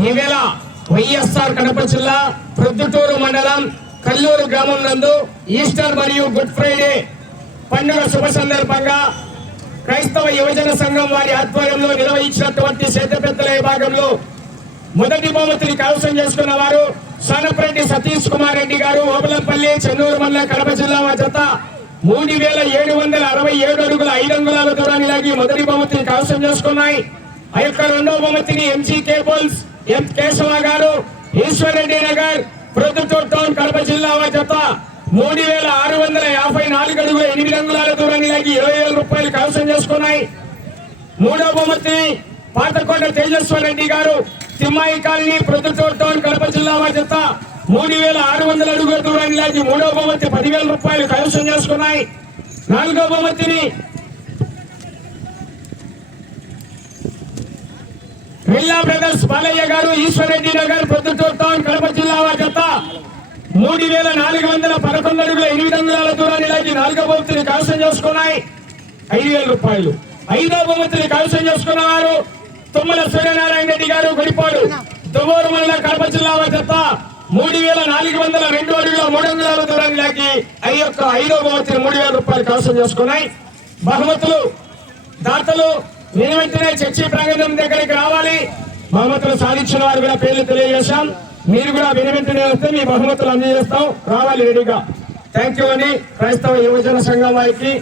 ఈవేళ వైఎస్ఆర్ కడప జిల్లా ప్రొద్దుటూరు మండలం కల్లూరు గ్రామం నందు ఈస్టర్ మరియు గుడ్ ఫ్రైడే పండుగ శుభ సందర్భంగా క్రైస్తవ యువజన సంఘం వారి ఆధ్వర్యంలో నిర్వహించినటువంటి సేద్యపెద్దల విభాగంలో మొదటి బహుమతిని కైవసం చేసుకున్న వారు సోనపరెడ్డి సతీష్ కుమార్ రెడ్డి గారు ఓబలంపల్లి చెన్నూరు మల్ల కడప జిల్లా వారి జత మూడు వేల ఏడు వందల అరవై ఏడు అడుగుల ఐదు అంగుళాల దూరాన్ని లాగి మొదటి బహుమతిని కైవసం చేసుకున్నాయి. ఆ యొక్క రెండవ బహుమతిని ఎంజీ కేబుల్స్ ఎం కేశవ గారు ఈశ్వర్ రెడ్డి నగర్ ప్రొద్దుటూరు టౌన్ కడప జిల్లా వారి జత మూడు వేల ఆరు వందల యాభై నాలుగు అడుగుల ఎనిమిది అంగుళాల దూరాన్ని లాగి ఇరవై వేల రూపాయలు కవసం చేసుకున్నాయి. మూడో బహుమతి పాతకోట తేజస్వర్ రెడ్డి గారు తిమ్మాయి కాలనీ ప్రొద్దుటూరు టౌన్ కడప జిల్లా వారి జత మూడు వేల ఆరు వందల అడుగుల దూరాన్ని లాగి మూడో బహుమతి పదివేల రూపాయలు కవసం చేసుకున్నాయి. నాలుగో బహుమతిని విల్లా బ్రదర్స్ బాలయ్య గారు ఈశ్వర్ రెడ్డి నగర్ ప్రొద్దుటూరు టౌన్ కడప జిల్లా వారి మూడు వేల నాలుగు వందల పదకొండు అడుగుల ఎనిమిది వందల దూరాన్ని లాగి నాలుగో బహుమతిని కైవసం చేసుకున్నాయి. ఐదు వేల రూపాయలు. ఐదో బహుమతిని కైవసం చేసుకున్న వారు తుమ్మల సూర్యనారాయణ రెడ్డి గారు గుడిపాడు. దువ్వూరు మండల కడప జిల్లా వారి మూడు వేల నాలుగు వందల రెండు అడుగుల మూడు వందల దూరాన్ని లాగి ఈ యొక్క ఐదో బహుమతిని మూడు వేల రూపాయలు కైవసం చేసుకున్నాయి. బహుమతులు దాతలు నేను వెంటనే చర్చి ప్రాంగణం దగ్గరికి రావాలి. బహుమతులు సాధించిన వారు కూడా పేర్లు తెలియజేశాం. మీరు కూడా విని వెంటనే వస్తే మీ బహుమతులు అందజేస్తాం. రావాలి రెడీగా థ్యాంక్ యూ అని క్రైస్తవ యువజన సంఘం వారికి